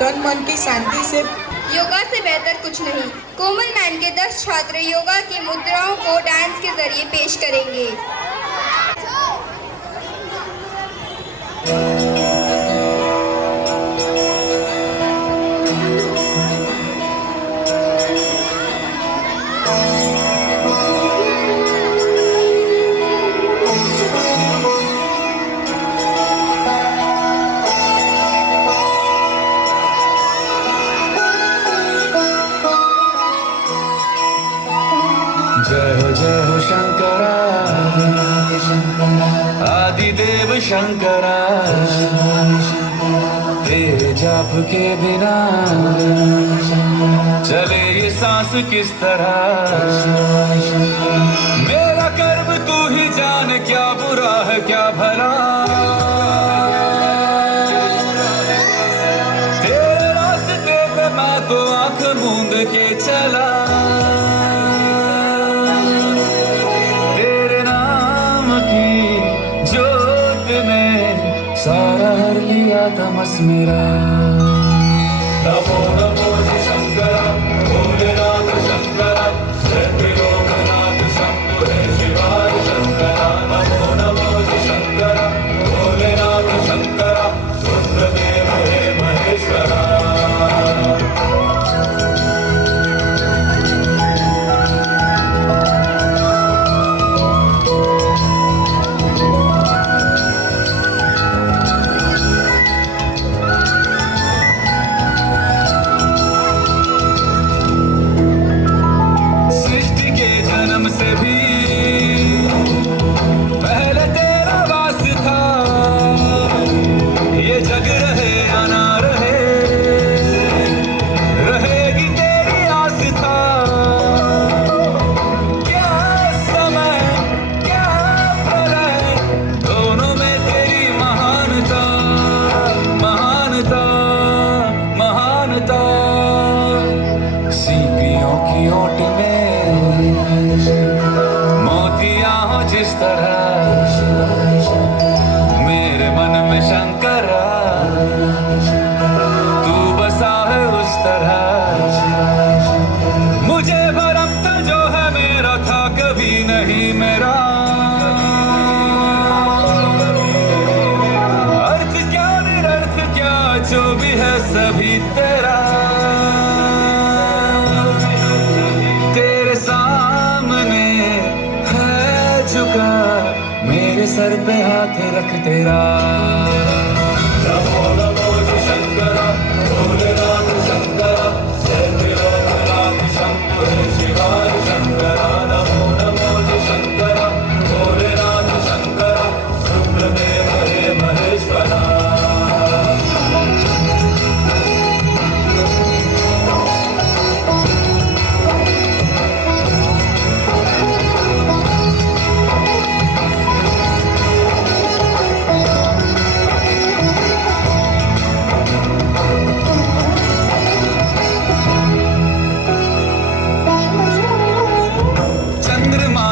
तन मन की शांति से। योगा से बेहतर कुछ नहीं। कोमल मैन के 10 छात्र योगा की मुद्राओं को डांस के जरिए पेश करेंगे। जय हो शंकरा आदिदेव शंकरा, तेरे जाप के बिना चले ये सांस किस तरह। मेरा कर्म तू ही जान, क्या बुरा है क्या भला। तेरे रास्ते पे मैं तो आंख मूंद के चला। सारा हर लिया तमस मेरा। नमो नमो शंकरा भोलेनाथ शंकरा, जय लोकनाथ शंभो शिवाय शंकरा। नमो नमो शंकरा भोलेनाथ शंकरा, रुद्रदेव हे महेश्वरा। से भी पहले तेरा वास था, ये जग रहे या ना रहे, रहेगी तेरी आस्था। क्या समय क्या प्रलय, दोनों में तेरी महानता महानता महानता। सीपियों की ओट में मोतियां हो जिस तरह, मेरे मन में शंकरा तू बसा है उस तरह। मुझे भरम तो जो है मेरा था कभी नहीं मेरा। अर्थ क्या निरर्थ क्या जो भी है सभी तेरा। मेरे सर पे हाथ रख तेरा। नमो नमो शंकरा भोलेनाथ शंकरा, जय लोकनाथ शंभो शिवाय शंकरा। नमो नमो शंकरा भोलेनाथ शंकरा, रुद्रदेव हे महेश्वरा।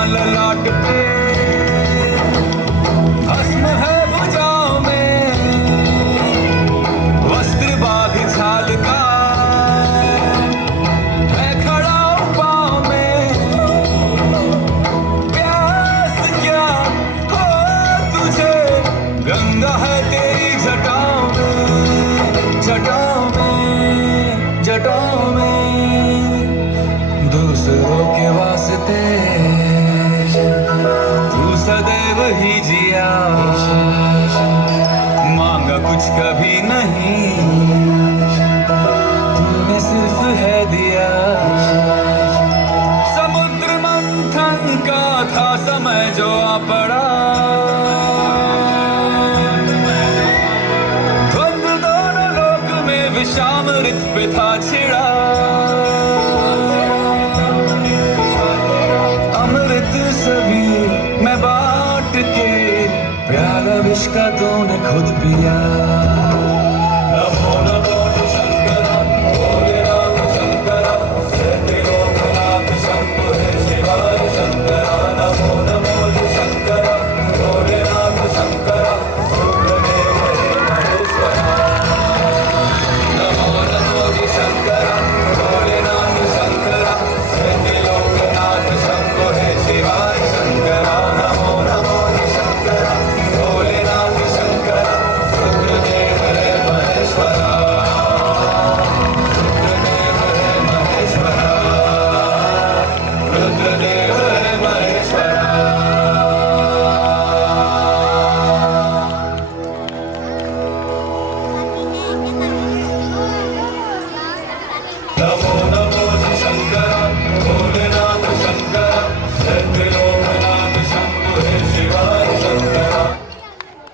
ललाट पे भस्म है भुजाओं में, वस्त्र बाघ छाल का है खड़ा पाँव में। प्यास क्या हो तुझे, गंगा है तेरी जटाओं में जटाओं में जटाओं में। दूसरों के वास्ते तू सदैव ही जिया, मांगा कुछ कभी नहीं, तूने सिर्फ है दिया। समुद्र मंथन का था समय जो आ पड़ा, द्वंद्व दोनों लोक में विषामृत पे था छिड़ा। सभी मैं बांट के प्याला विष का तूने खुद पिया।